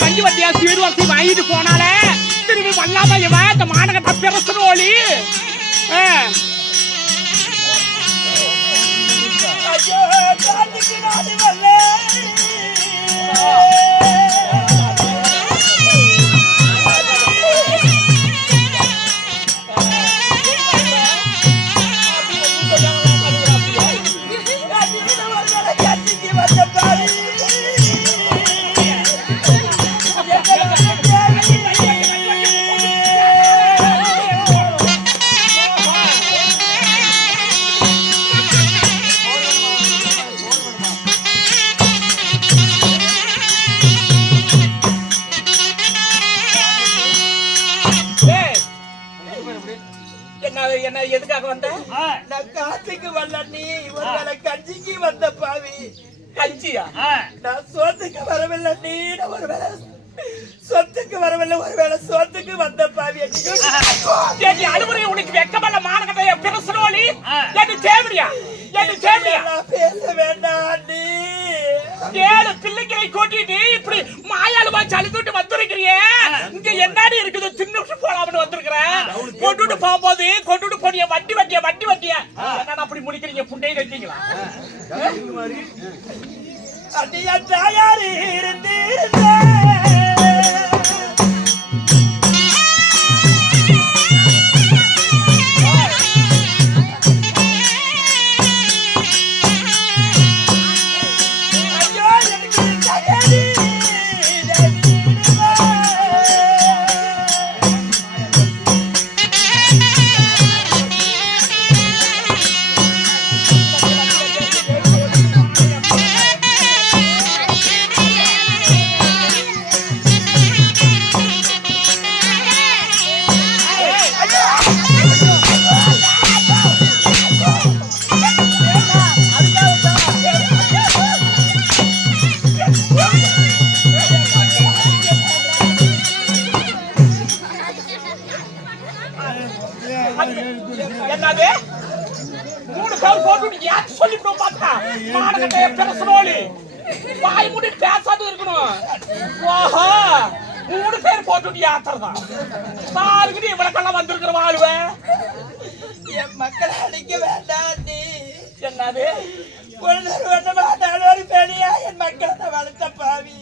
வண்டி வண்டியா சீடு வசதி வாங்கிட்டு போனால திரும்பி வல்லாம இவன் இந்த மாநகரத்தை பெருசு ஓலி என்ன எதுக்காக வந்த? நான் காத்துக்கு வரல, நீ ஒருவேளை கஞ்சிக்கு வந்த பாவி. கஞ்சியா? நான் சோத்துக்கு வரவில்லை, நீ ஒருவேளை சொத்துக்கு வரவில்லை, ஒருவேளை சொத்துக்கு வந்த பாவி. அனுமதி உனக்கு வெக்கமல்ல மாநகர பிரசனோலி என்று தேவடியா என்று தேவடியா பேச வேண்டாம். நீ ஏழு பிள்ளைகளை கூட்டிட்டு இப்படி மாயாளுமா சளித்துட்டு வந்திருக்கிறியே, இங்க என்னடி இருக்குது? தின்னு போலாம்னு வந்திருக்கிறேன். கொண்டுட்டு போகும்போது கொண்டுட்டு போனிய வண்டி வண்டியா வண்டி வண்டியா என்ன அப்படி முடிக்கிறீங்க? புண்டையை கட்டிங்களா? அடியா தாயாரி இருந்து என்னது 3 பேர் போட்டு யாச்சு சொல்லிட்டு பார்த்தா மாநகர பிரசனோலி வாய் மூடி பேசாத இருக்கணும். ஓஹோ 3 பேர் போட்டு யாத்திரதான் பாருங்க இவளக்கெல்லாம் வந்திருக்கிற வாழ்வே. என் மக்களை அடிக்க வேண்டாம். நீ என்னது ஒரு பேடியா என் மக்களை வளர்த்த பாவி.